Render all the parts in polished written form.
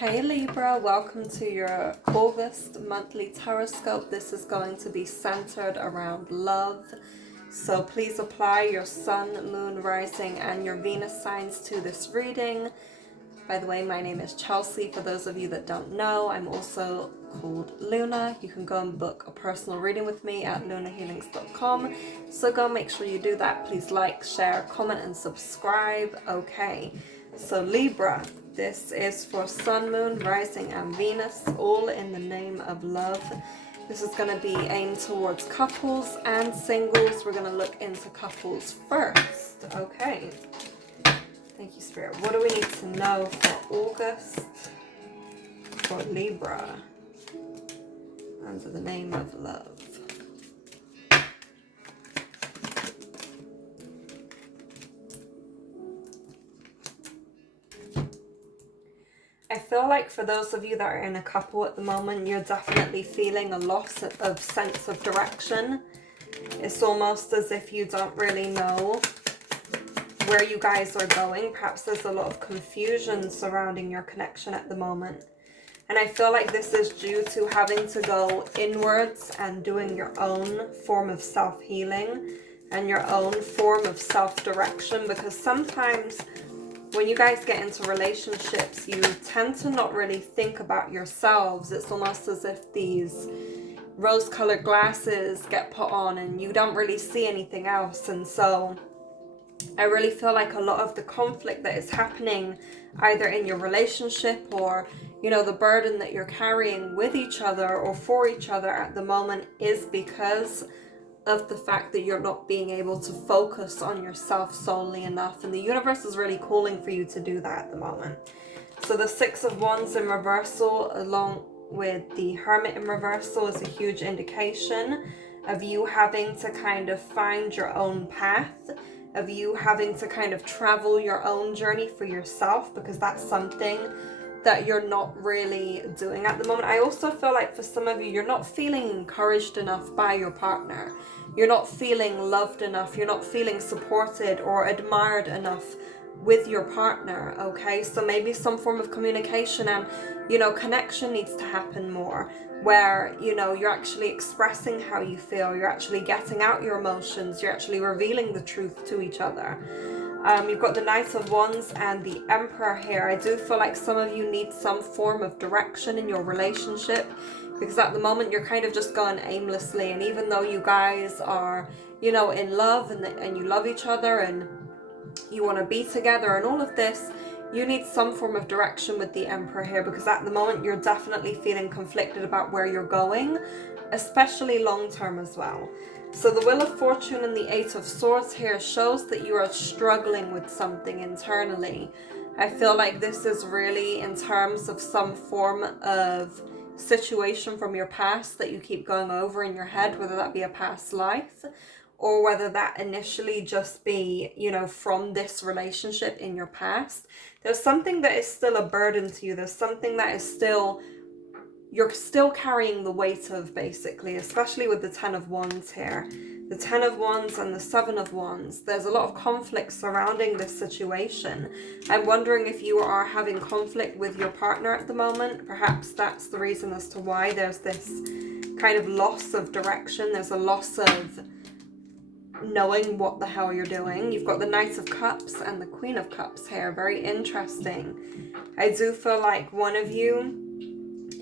Hey Libra, welcome to your August monthly horoscope. This is going to be centered around love. So please apply your sun, moon, rising, and your Venus signs to this reading. By the way, my name is Chelsea. For those of you that don't know, I'm also called Luna. You can go and book a personal reading with me at lunahealings.com. So go make sure you do that. Please like, share, comment, and subscribe. Okay, so Libra, this is for Sun, Moon, Rising, and Venus, all in the name of love. This is going to be aimed towards couples and singles. We're going to look into couples first. Okay. Thank you, Spirit. What do we need to know for August for Libra under the name of love? I feel like for those of you that are in a couple at the moment, you're definitely feeling a loss of sense of direction. It's almost as if you don't really know where you guys are going. Perhaps there's a lot of confusion surrounding your connection at the moment. And I feel like this is due to having to go inwards and doing your own form of self-healing and your own form of self-direction, because sometimes when you guys get into relationships, you tend to not really think about yourselves. It's almost as if these rose-colored glasses get put on and you don't really see anything else. And so I really feel like a lot of the conflict that is happening either in your relationship or, you know, the burden that you're carrying with each other or for each other at the moment is because of the fact that you're not being able to focus on yourself solely enough. And the universe is really calling for you to do that at the moment. So the Six of Wands in reversal along with the Hermit in reversal is a huge indication of you having to kind of find your own path, of you having to kind of travel your own journey for yourself, because that's something that you're not really doing at the moment. I also feel like for some of you, you're not feeling encouraged enough by your partner. You're not feeling loved enough. You're not feeling supported or admired enough with your partner, okay? So maybe some form of communication and, you know, connection needs to happen more, where, you know, you're actually expressing how you feel. You're actually getting out your emotions. You're actually revealing the truth to each other. You've got the Knight of Wands and the Emperor here. I do feel like some of you need some form of direction in your relationship, because at the moment you're kind of just going aimlessly. And even though you guys are, you know, in love and you love each other and you want to be together and all of this, you need some form of direction with the Emperor here, because at the moment you're definitely feeling conflicted about where you're going, especially long term as well. So the Wheel of Fortune and the Eight of Swords here shows that you are struggling with something internally. I feel like this is really in terms of some form of situation from your past that you keep going over in your head, whether that be a past life or whether that initially just be, you know, from this relationship in your past. There's something that is still a burden to you. There's something that is still, you're still carrying the weight of, basically, especially with the Ten of Wands here. The Ten of Wands and the Seven of Wands. There's a lot of conflict surrounding this situation. I'm wondering if you are having conflict with your partner at the moment. Perhaps that's the reason as to why there's this kind of loss of direction. There's a loss of knowing what the hell you're doing. You've got the Knight of Cups and the Queen of Cups here. Very interesting. I do feel like one of you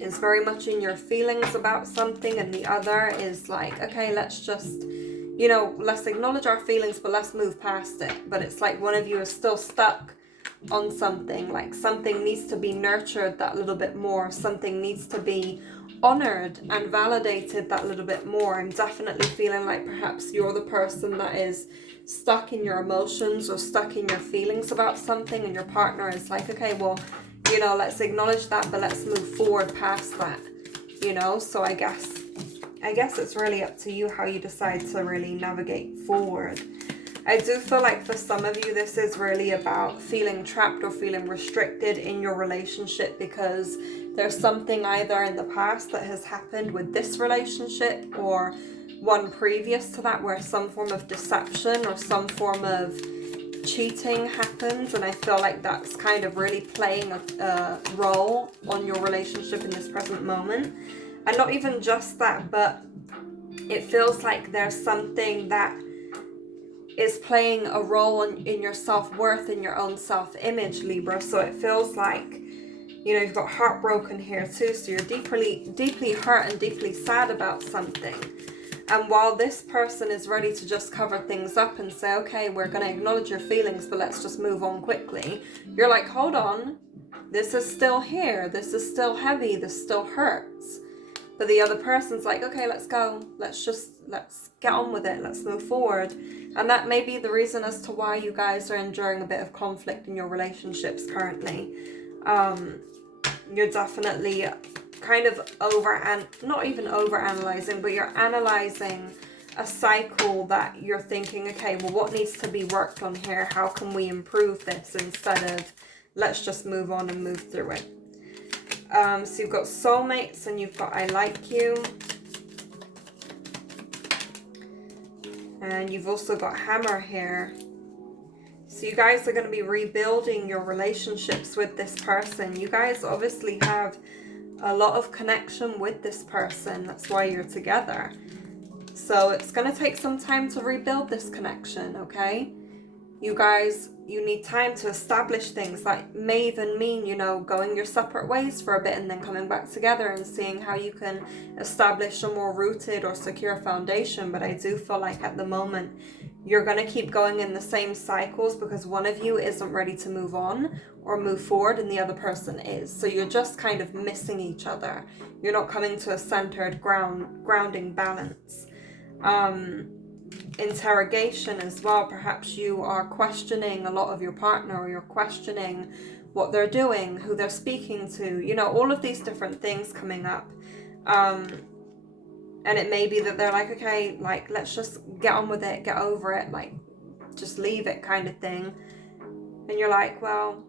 is very much in your feelings about something and the other is like, okay, let's just, you know, let's acknowledge our feelings, but let's move past it. But it's like one of you is still stuck on something, like something needs to be nurtured that little bit more. Something needs to be honored and validated that little bit more. I'm definitely feeling like perhaps you're the person that is stuck in your emotions or stuck in your feelings about something, and your partner is like, okay, well, you know, let's acknowledge that, but let's move forward past that, you know. So I guess it's really up to you how you decide to really navigate forward. I do feel like for some of you, this is really about feeling trapped or feeling restricted in your relationship, because there's something either in the past that has happened with this relationship or one previous to that, where some form of deception or some form of cheating happens, and I feel like that's kind of really playing a role on your relationship in this present moment. And not even just that, but it feels like there's something that is playing a role in your self-worth, in your own self-image, Libra. So it feels like, you know, you've got heartbroken here too. So you're deeply hurt and deeply sad about something. And while this person is ready to just cover things up and say, okay, we're going to acknowledge your feelings, but let's just move on quickly, you're like, hold on, this is still here. This is still heavy. This still hurts. But the other person's like, okay, let's go. Let's get on with it. Let's move forward. And that may be the reason as to why you guys are enduring a bit of conflict in your relationships currently. You're definitely kind of not even over analyzing, but you're analyzing a cycle that you're thinking, okay, well, what needs to be worked on here? How can we improve this, instead of let's just move on and move through it? So you've got soulmates and you've got I like you. And you've also got hammer here. So you guys are going to be rebuilding your relationships with this person. You guys obviously have a lot of connection with this person. That's why you're together. So it's going to take some time to rebuild this connection, okay? You guys, you need time to establish things. That may even mean, you know, going your separate ways for a bit and then coming back together and seeing how you can establish a more rooted or secure foundation. But I do feel like at the moment you're going to keep going in the same cycles because one of you isn't ready to move on or move forward and the other person is. So you're just kind of missing each other. You're not coming to a centered grounding balance. Interrogation as well. Perhaps you are questioning a lot of your partner, or you're questioning what they're doing, who they're speaking to, you know, all of these different things coming up. And it may be that they're like, okay, like, let's just get on with it, get over it, like, just leave it kind of thing. And you're like, well,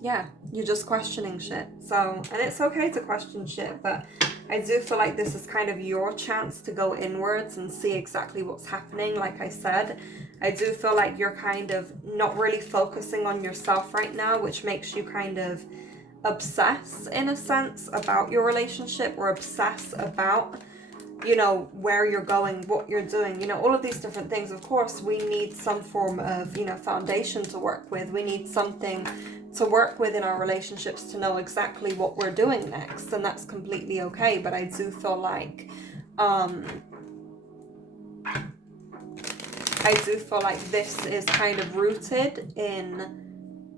yeah, you're just questioning shit. So, and it's okay to question shit, but I do feel like this is kind of your chance to go inwards and see exactly what's happening. Like I said, I do feel like you're kind of not really focusing on yourself right now, which makes you kind of obsess in a sense about your relationship, or obsess about, you know, where you're going, what you're doing, you know, all of these different things. Of course, we need some form of, you know, foundation to work with. We need something to work with in our relationships to know exactly what we're doing next, and that's completely okay. But I do feel like this is kind of rooted in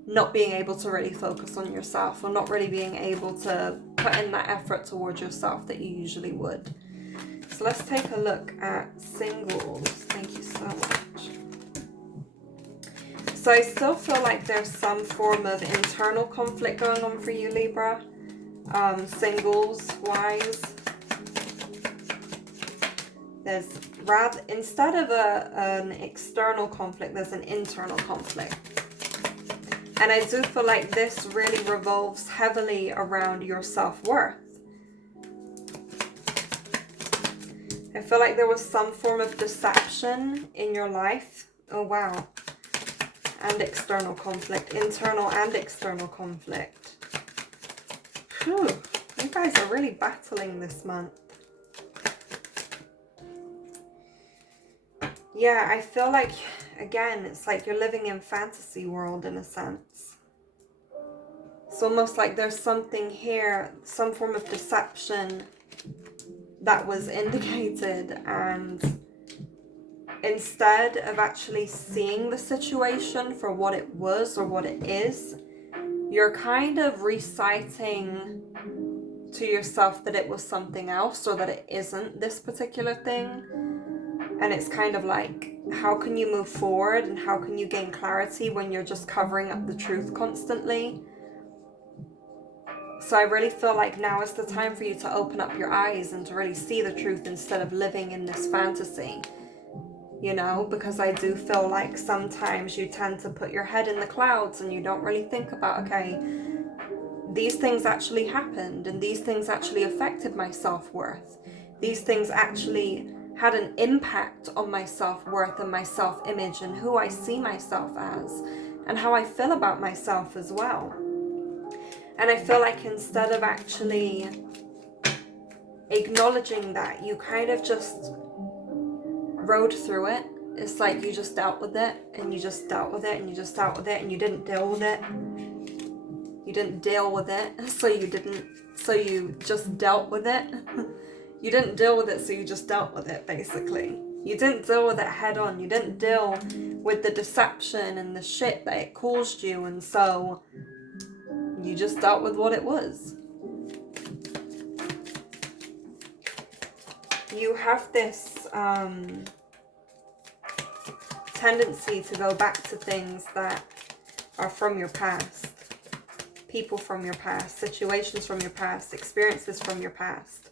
not being able to really focus on yourself, or not really being able to put in that effort towards yourself that you usually would. So let's take a look at singles. Thank you so much. So I still feel like there's some form of internal conflict going on for you, Libra. Singles wise, there's instead of an external conflict, there's an internal conflict. And I do feel like this really revolves heavily around your self-worth. I feel like there was some form of deception in your life. Oh, wow. And external conflict. Internal and external conflict. Whew. You guys are really battling this month. Yeah, I feel like, again, it's like you're living in fantasy world in a sense. It's almost like there's something here, some form of deception that was indicated, and instead of actually seeing the situation for what it was or what it is, you're kind of reciting to yourself that it was something else, or that it isn't this particular thing. And it's kind of like, how can you move forward and how can you gain clarity when you're just covering up the truth constantly? So I really feel like now is the time for you to open up your eyes and to really see the truth instead of living in this fantasy. You know, because I do feel like sometimes you tend to put your head in the clouds and you don't really think about, okay, these things actually happened and these things actually affected my self-worth. These things actually had an impact on my self-worth and my self-image and who I see myself as and how I feel about myself as well. And I feel like instead of actually acknowledging that, you kind of just rode through it. It's like you just dealt with it, and you just dealt with it, and you just dealt with it, and you didn't deal with it. You didn't deal with it, so you just dealt with it. You didn't deal with it, so you just dealt with it, basically. You didn't deal with it head on. You didn't deal with the deception and the shit that it caused you, and so you just dealt with what it was. You have this tendency to go back to things that are from your past. People from your past, situations from your past, experiences from your past.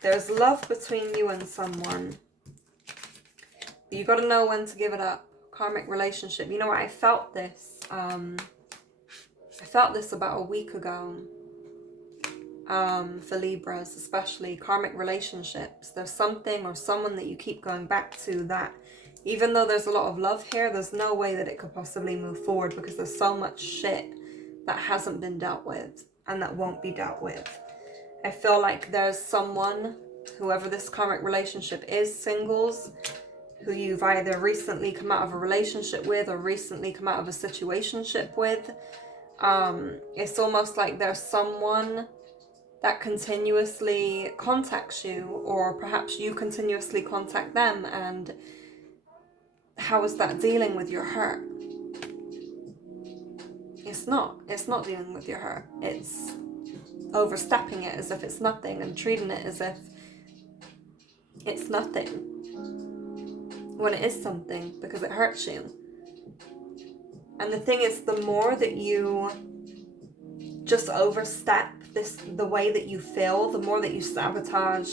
There's love between you and someone. You got to know when to give it up. Karmic relationship. You know what? I felt this about a week ago. For Libras, especially karmic relationships. There's something or someone that you keep going back to that, even though there's a lot of love here, there's no way that it could possibly move forward because there's so much shit that hasn't been dealt with and that won't be dealt with. I feel like there's someone, whoever this karmic relationship is, singles, who you've either recently come out of a relationship with or recently come out of a situationship with. It's almost like there's someone that continuously contacts you, or perhaps you continuously contact them, and how is that dealing with your hurt? It's not dealing with your hurt. It's overstepping it as if it's nothing and treating it as if it's nothing when it is something, because it hurts you. And the thing is, the more that you just overstep the way that you feel, the more that you sabotage,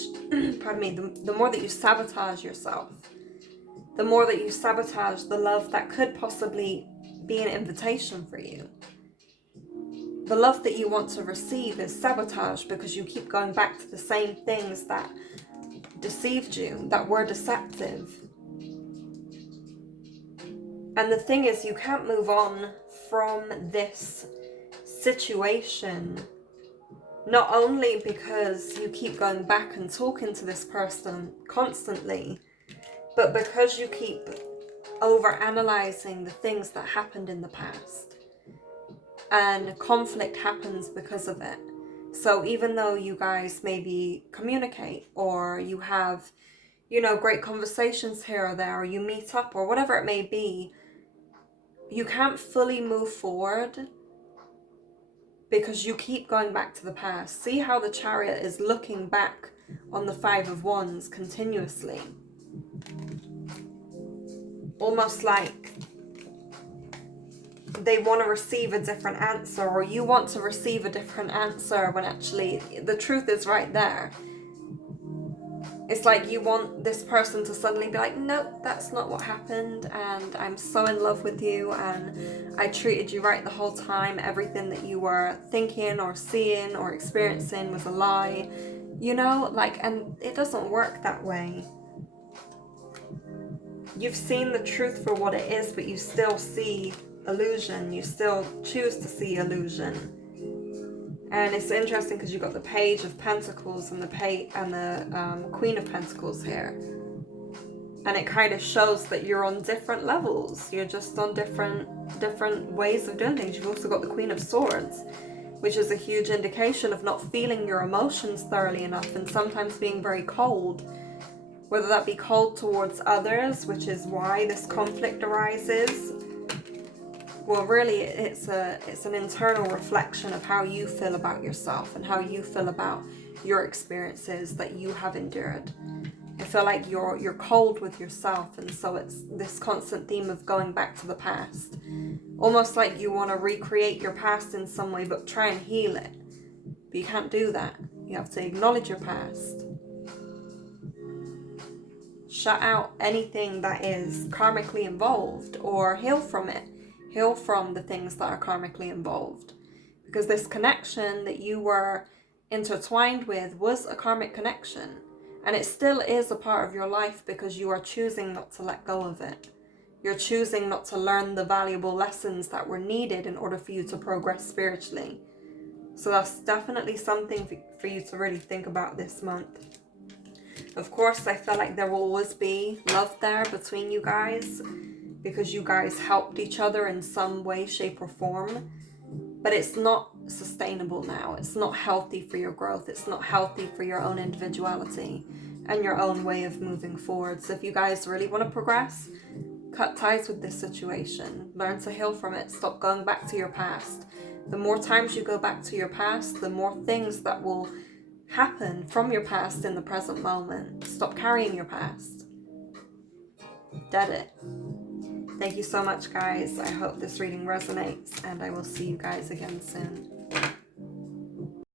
pardon me, the more that you sabotage yourself, the more that you sabotage the love that could possibly be an invitation for you. The love that you want to receive is sabotage because you keep going back to the same things that deceived you, that were deceptive. And the thing is, you can't move on from this situation, not only because you keep going back and talking to this person constantly, but because you keep over-analyzing the things that happened in the past. And conflict happens because of it. So even though you guys maybe communicate, or you have, great conversations here or there, or you meet up, or whatever it may be, you can't fully move forward because you keep going back to the past. See how the Chariot is looking back on the Five of Wands continuously. Almost like they want to receive a different answer, or you want to receive a different answer, when actually the truth is right there. It's like you want this person to suddenly be like, nope, that's not what happened, and I'm so in love with you, and I treated you right the whole time. Everything that you were thinking or seeing or experiencing was a lie. And it doesn't work that way. You've seen the truth for what it is, but you still see illusion. You still choose to see illusion. And it's interesting because you've got the Page of Pentacles and the Queen of Pentacles here. And it kind of shows that you're on different levels. You're just on different ways of doing things. You've also got the Queen of Swords, which is a huge indication of not feeling your emotions thoroughly enough, and sometimes being very cold. Whether that be cold towards others, which is why this conflict arises. Well, really, it's an internal reflection of how you feel about yourself and how you feel about your experiences that you have endured. I feel like you're cold with yourself, and so it's this constant theme of going back to the past. Almost like you want to recreate your past in some way, but try and heal it. But you can't do that. You have to acknowledge your past. Shut out anything that is karmically involved, or heal from it. Heal from the things that are karmically involved. Because this connection that you were intertwined with was a karmic connection. And it still is a part of your life because you are choosing not to let go of it. You're choosing not to learn the valuable lessons that were needed in order for you to progress spiritually. So that's definitely something for you to really think about this month. Of course, I feel like there will always be love there between you guys because you guys helped each other in some way, shape, or form. But it's not sustainable now. It's not healthy for your growth. It's not healthy for your own individuality and your own way of moving forward. So if you guys really want to progress, cut ties with this situation. Learn to heal from it. Stop going back to your past. The more times you go back to your past, the more things that will happen from your past in the present moment. Stop carrying your past. Dead it. Thank you so much, guys. I hope this reading resonates, and I will see you guys again soon.